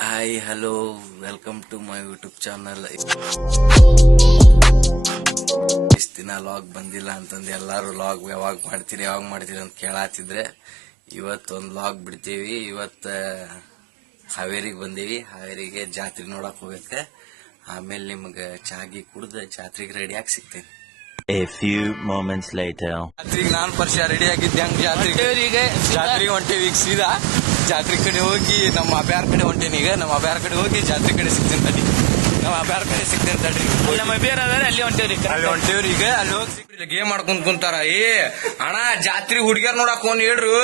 Hi hello welcome to my YouTube channel. ಇಷ್ಟ ದಿನ log ಬಂದಿಲ್ಲ ಅಂತಂದು ಎಲ್ಲಾರು ಲಾಗ್ ಯಾವಾಗ ಮಾಡ್ತೀರಿ ಅಂತ ಕೇಳಾತಿದ್ರೆ ಇವತ್ತೊಂದು ಲಾಗ್ ಬಿಡ್ತೀವಿ. ಇವತ್ತು ಹಾವೇರಿಗೆ ಬಂದೀವಿ. ಹಾವೇರಿಗೆ ಜಾತ್ರೆ ನೋಡಕ್ ಹೋಗಕ್ಕೆ. ಆಮೇಲೆ ನಿಮ್ಗೆ ಚಾಗಿ ಕುಡ್ದು ಜಾತ್ರೆಗೆ ರೆಡಿ ಆಗಿ ಸಿಗ್ತೀನಿ. A few moments later. ಜಾತ್ರೆಗೆ ನಾನು ಪರಿಚಯ ರೆಡಿ ಆಗಿದ್ದೆ. ಹಂಗ ಜಾತ್ರೆಗೆ ಹೊಂಟೇವಿ. ಈಗ ಸೀದಾ ಜಾತ್ರೆ ಕಡೆ ಹೋಗಿ ನಮ್ಮ ಅಬ್ಯಾರ ಕಡೆ ಹೊಂಟೇನಿ. ಈಗ ನಮ್ಮ ಅಬ್ಯಾರ ಕಡೆ ಹೋಗಿ ಜಾತ್ರೆ ಕಡೆ ಸಿಗ್ತೇನೆ ತಡಿ. ನಮ್ಮ ಅಬ್ಯಾರ ಕಡೆ ಸಿಗ್ತೇನೆ ತಡ್ರಿ. ನಮ್ಮ ಅಬ್ಯಾರ ಅದಾರೆ ಅಲ್ಲಿ ಹೊಂಟೇವ್ರಿ. ಈಗ ಅಲ್ಲಿ ಹೋಗಿ ಗೇಮ್ ಮಾಡ್ಕೊಂಡ್ ಕುಂತಾರ. ಅಣ್ಣ ಜಾತ್ರೆ ಹುಡುಗಿಯರ್ ನೋಡಕ್ ಹೋನ್ ಹೇಳ್ರು.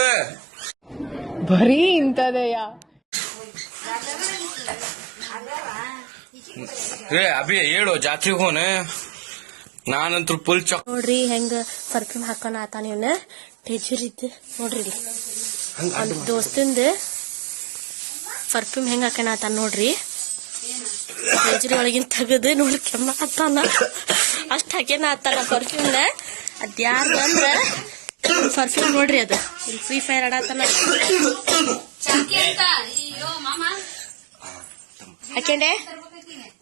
ಬರೀ ಇಂತದೆಯ ಅಭಿ ಹೇಳು ಜಾತ್ರೆಗೆ ಹೋನ. ನಾನಂತೂ ಫುಲ್ ಚಕ್ ನೋಡ್ರಿ ಹೆಂಗ ಪರ್ಫ್ಯೂಮ್ ಹಾಕೋಣ ಆತ ನೀವ್ನ ಟೇಜರ್ ಇದ್ದು ನೋಡ್ರಿ. ದೋಸ್ತಿಂದ ಪರ್ಫ್ಯೂಮ್ ಹೆಂಗ ಹಾಕೋಣ ಆತ ನೋಡ್ರಿ. ಟೇಜರ್ ಒಳಗಿನ ತೆಗದು ನೋಡ್ರಿ ಕೆಮ್ಮ ಆತಾನ. ಅಷ್ಟ ಹಾಕ್ಯಾನ ಆತಾನ ಪರ್ಫ್ಯೂಮ್ನ. ಅದ್ಯಾರ್ದು ಅಂದ್ರ ಪರ್ಫ್ಯೂಮ್ ನೋಡ್ರಿ. ಅದು ಇಲ್ಲಿ ಫ್ರೀ ಫೈರ್ ಆಡತಾನ. ಹಾಕ್ಯಂಡೆ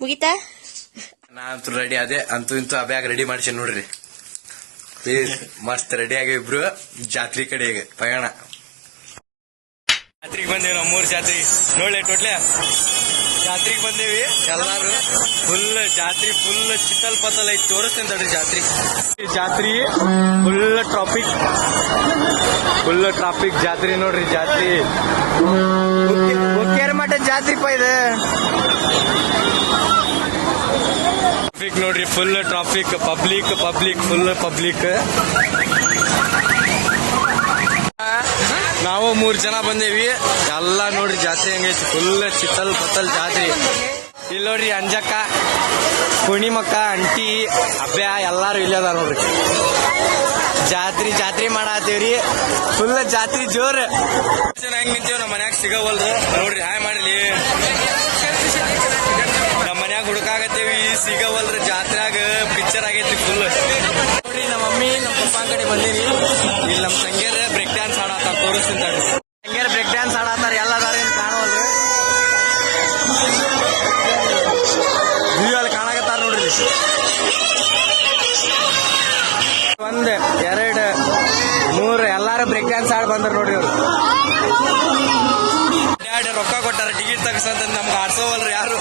ಮುಗಿತಾ. ನಾನಂತೂ ರೆಡಿ ಅದೇ ಅಂತೂ ಇಂತೂ ಅಬ್ಯಾಗ ರೆಡಿ ಮಾಡ್ಸಿ ನೋಡ್ರಿ. ಮಸ್ತ್ ರೆಡಿ ಆಗಿ ಇಬ್ರು ಜಾತ್ರೆ ಕಡೆಗೆ ಪಯಣ. ಜಾತ್ರೆಗೆ ಬಂದೇವಿ. ನಾವು 3 ಜಾತ್ರೆ ನೋಡ್ಲೆ ಟೋಟ್ಲೆ ಜಾತ್ರೆಗೆ ಬಂದೇವಿ. ಎಲ್ಲಾರು ಫುಲ್ ಜಾತ್ರೆ ಫುಲ್ ಚಿತ್ತಲ್ ಪತ್ತಲ್ ಐತಿ. ತೋರಿಸ್ತೇನೆ ತಡ್ರಿ ಜಾತ್ರೆ. ಫುಲ್ ಟ್ರಾಫಿಕ್ ಜಾತ್ರೆ ನೋಡ್ರಿ. ಜಾತ್ರೆ ಬೊಕ್ಕೇರ ಮಠ ಜಾತ್ರೆ ಇದೆ. ಟ್ರಾಫಿಕ್ ನೋಡ್ರಿ. Full traffic. Public full public. ನಾವು 3 ಜನ ಬಂದೇವಿ. ಎಲ್ಲಾ ನೋಡ್ರಿ ಜಾತ್ರೆ ಹೆಂಗೈತಿ. ಫುಲ್ ಚಿತ್ತಲ್ ಪತ್ತಲ್ ಜಾತ್ರೆ. ಇಲ್ಲಿ ನೋಡ್ರಿ ಅಂಜಕ್ಕ, ಪೂರ್ಣಿಮಕ್ಕ, ಅಂಟಿ, ಅಭ್ಯ ಎಲ್ಲಾರು ಇಲ್ಲೇ ಅದಾರ ನೋಡ್ರಿ. ಜಾತ್ರೆ ಮಾಡಾತೀವ್ರಿ. ಫುಲ್ ಜಾತ್ರೆ ಜೋರ್. ಹೆಂಗ್ ನಿಂತೇವ್ ನಮ್ಮ ಮನ್ಯಾಗ ಸಿಗವಲ್ರು ನೋಡ್ರಿ. ಹಾಯ್ ಮಾಡ್ಲಿ. ನಮ್ಮ ಮನ್ಯಾಗ ಹುಡುಕಾಗತ್ತೇವಿ ಸಿಗವಲ್ರ. ಜಾತ್ರೆಯಾಗ ಪಿಕ್ಚರ್ ಆಗೈತಿ ಫುಲ್. ನೋಡ್ರಿ ನಮ್ಮ ಮಮ್ಮಿ ನಮ್ಮ ಪಪ್ಪಾ ಕಡೆ ಬಂದೀನಿ. ಇಲ್ಲಿ ನಮ್ಮ ತಂಗಿಯರ ಬ್ರೇಕ್ ಡ್ಯಾನ್ಸ್ ಆಡತ್ತಾರ. ತೋರಿಸ್ತೀನಿ ತಡ್ರಿ. ತಂಗಿಯರ ಬ್ರೇಕ್ ಡ್ಯಾನ್ಸ್ ಆಡತ್ತಾರ. ಎಲ್ಲದಾರ ಏನ್ ಕಾಣವಲ್ರಿ. ವ್ಯೂ ಅಲ್ಲಿ ಕಾಣಕತ್ತಾರ ನೋಡ್ರಿ. 1 2 3 ಎಲ್ಲಾರು ಬ್ರೇಕ್ ಡ್ಯಾನ್ಸ್ ಆಡ್ ಬಂದ್ರ ನೋಡ್ರಿ. ಅವ್ರು ರೊಕ್ಕ ಕೊಟ್ಟಾರ ಟಿಕೆಟ್ ತಗಸಂತ. ನಮ್ಗೆ ಆಡ್ಸೋವಲ್ರಿ ಯಾರು.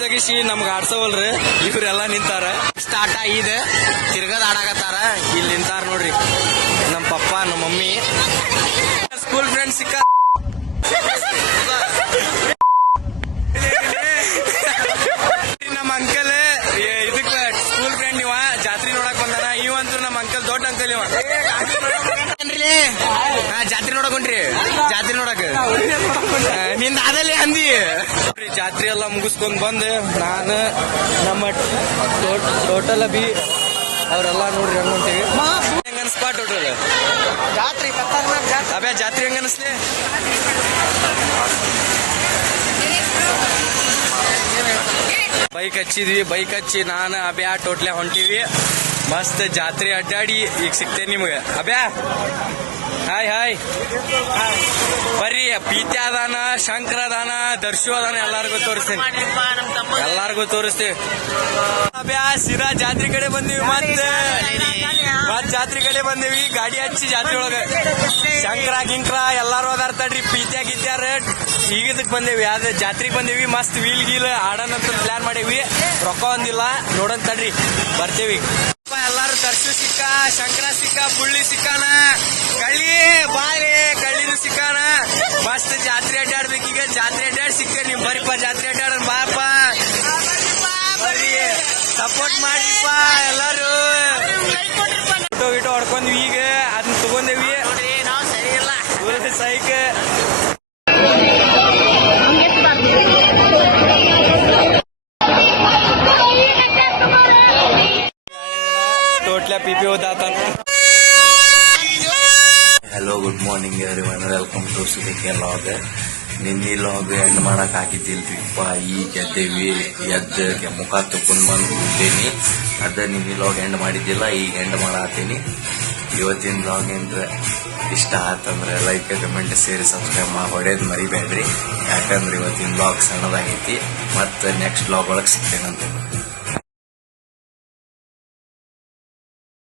ತೆಗಿಸಿ ನಮ್ಗೆ ಆಡ್ಸೋವಲ್ರಿ. ಇವ್ರೆಲ್ಲಾ ನಿಂತಾರ. ಸ್ಟಾರ್ಟ್ ಆಗಿದೆ. ತಿರ್ಗದ್ ಆಡಾಕತ್ತಾರ. ಇಲ್ಲಿ ನಿಂತಾರ ನೋಡ್ರಿ ನಮ್ಮ ಪಪ್ಪ ನಮ್ಮ ಮಮ್ಮಿ. ಸ್ಕೂಲ್ ಫ್ರೆಂಡ್ ಸಿಕ್ಕ ನಮ್ಮ ಅಂಕಲ್. ಇದಕ್ಕ ಸ್ಕೂಲ್ ಫ್ರೆಂಡ್ ಇವ ಜಾತ್ರೆ ನೋಡಕ್ ಬಂದಾನ. ಇವಂತೂ ನಮ್ಮ ಅಂಕಲ್ ದೊಡ್ಡ ಅಂಕಲ್ ಇವ. ಜಾತ್ರೆ ನೋಡಕೊಂಡ್ರಿ. ಜಾತ್ರೆ ನೋಡಕ್ ನಿಂದ ಅದಲ್ಲೇ ಅಂದಿ. ಜಾತ್ರೆ ಎಲ್ಲ ಮುಗಿಸ್ಕೊಂಡ್ ಬಂದ್ ನಾನು ನಮ್ಮ ಟೋಟಲ್ ಅಭಿ ಅವ್ರೆಲ್ಲಾ ನೋಡ್ರಿ ಹೆಂಗ್ ಹೊಂಟೇವಿ. ಹೆಂಗ ಅನ್ಸ್ಪಾ ಟೋಟಲ್ ಜಾತ್ರೆ ಅಭ್ಯಾ ಜಾತ್ರೆ ಹೆಂಗ ಅನ್ಸ್ಲಿ. ಬೈಕ್ ಹಚ್ಚಿ ನಾನು ಅಭ್ಯಾ ಟೋಟ್ಲೆ ಹೊಂಟಿವಿ. ಮಸ್ತ್ ಜಾತ್ರೆ ಅಡ್ಡಾಡಿ ಈಗ ಸಿಗ್ತೇನೆ ನಿಮ್ಗೆ. ಅಭ್ಯಾ ಹಾಯ್ ಬರ್ರಿ. ಪೀತೆ ಅದಾನ, ಶಂಕರ ಅದಾನ, ದರ್ಶು ಅದಾನ. ಎಲ್ಲಾರ್ಗು ತೋರಿಸ್ತೇವೆ. ಅಭ್ಯಾ ಸಿರಾ ಜಾತ್ರೆ ಕಡೆ ಬಂದೀವಿ. ಮತ್ ಜಾತ್ರೆ ಕಡೆ ಬಂದೇವಿ. ಗಾಡಿ ಹಚ್ಚಿ ಜಾತ್ರೆ ಒಳಗ ಶಂಕರ ಗಿಂಕ್ರ ಎಲ್ಲಾರು ಅದಾರ ತಡ್ರಿ. ಪೀತ್ಯಾ ಗಿತ್ಯಾರ ಈಗ ಇದಕ್ ಬಂದೇವಿ. ಅದ ಜಾತ್ರೆಗೆ ಬಂದೇವಿ. ಮಸ್ತ್ ವೀಲ್ ಗೀಲ್ ಆಡೋಣಂತ ಪ್ಲಾನ್ ಮಾಡೇವಿ. ರೊಕ್ಕ ಒಂದಿಲ್ಲ ನೋಡೋಣ ತಡ್ರಿ ಬರ್ತೇವಿ. ಎಲ್ಲಾರು ದರ್ಶು ಸಿಕ್ಕ, ಶಂಕರ ಸಿಕ್ಕ, ಪುಳ್ಳಿ ಸಿಕ್ಕಾನ, ಕಳ್ಳಿನೂ ಸಿಕ್ಕಾನ. ಮಸ್ತ್ ಜಾತ್ರೆ ಅಡ್ಡಾಡ್ಬೇಕೀಗ. ಜಾತ್ರೆ ಅಡ್ಡಾಡಿ ಸಿಕ್ತೇನೆ. ನಿಮ್ ಬರೀಪ್ಪ ಜಾತ್ರೆ ಅಡ್ಡಾಡೋಣ ಬಾಪ. ಬರ್ರಿ ಸಪೋರ್ಟ್ ಮಾಡಿಪ್ಪ ಎಲ್ಲಾರು. ಫೋಟೋ ಗಿಟೋ ಹೊಡ್ಕೊಂಡ್ವಿ. ಈಗ ಅದನ್ನ ತಗೊಂಡೇವಿ. ಸೈಕ್ ಟೋಟ್ಲ ಪಿಪಿ ಹೋದಾತಾನ. Hello good morning everyone. Welcome to ಸುದಿಕೆ ಲಾಗ್. ನಿನ್ನೆ ಲಾಗ್ ಎಂಡ್ ಮಾಡಕ್ ಆಗಿದ್ದಿಲ್ರಿಪ್ಪ. ಈಗ ಎದ್ದೇವಿ. ಎದ್ದ ಮುಖ ತಕೊಂಡ್ ಬಂದು ಕೂತೇನಿ. ಅದ ನಿನ್ನೆ ಲಾಗ್ ಎಂಡ್ ಮಾಡಿದ್ದಿಲ್ಲ. ಈಗ ಎಂಡ್ ಮಾಡಾತೀನಿ. ಇವತ್ತಿನ ಬ್ಲಾಗ್ ಏನ್ರ ಇಷ್ಟ ಆತಂದ್ರೆ ಲೈಕ್ ಕಮೆಂಟ್ ಸೇರಿ ಸಬ್ಸ್ಕ್ರೈಬ್ ಹೊಡೆಯೋದು ಮರಿಬೇಡ್ರಿ. ಯಾಕಂದ್ರೆ ಇವತ್ತಿನ ಬ್ಲಾಗ್ ಸಣ್ಣದಾಗೈತಿ. ಮತ್ತೆ ನೆಕ್ಸ್ಟ್ ಬ್ಲಾಗ್ ಒಳಗೆ ಸಿಗ್ತೇನಂತ.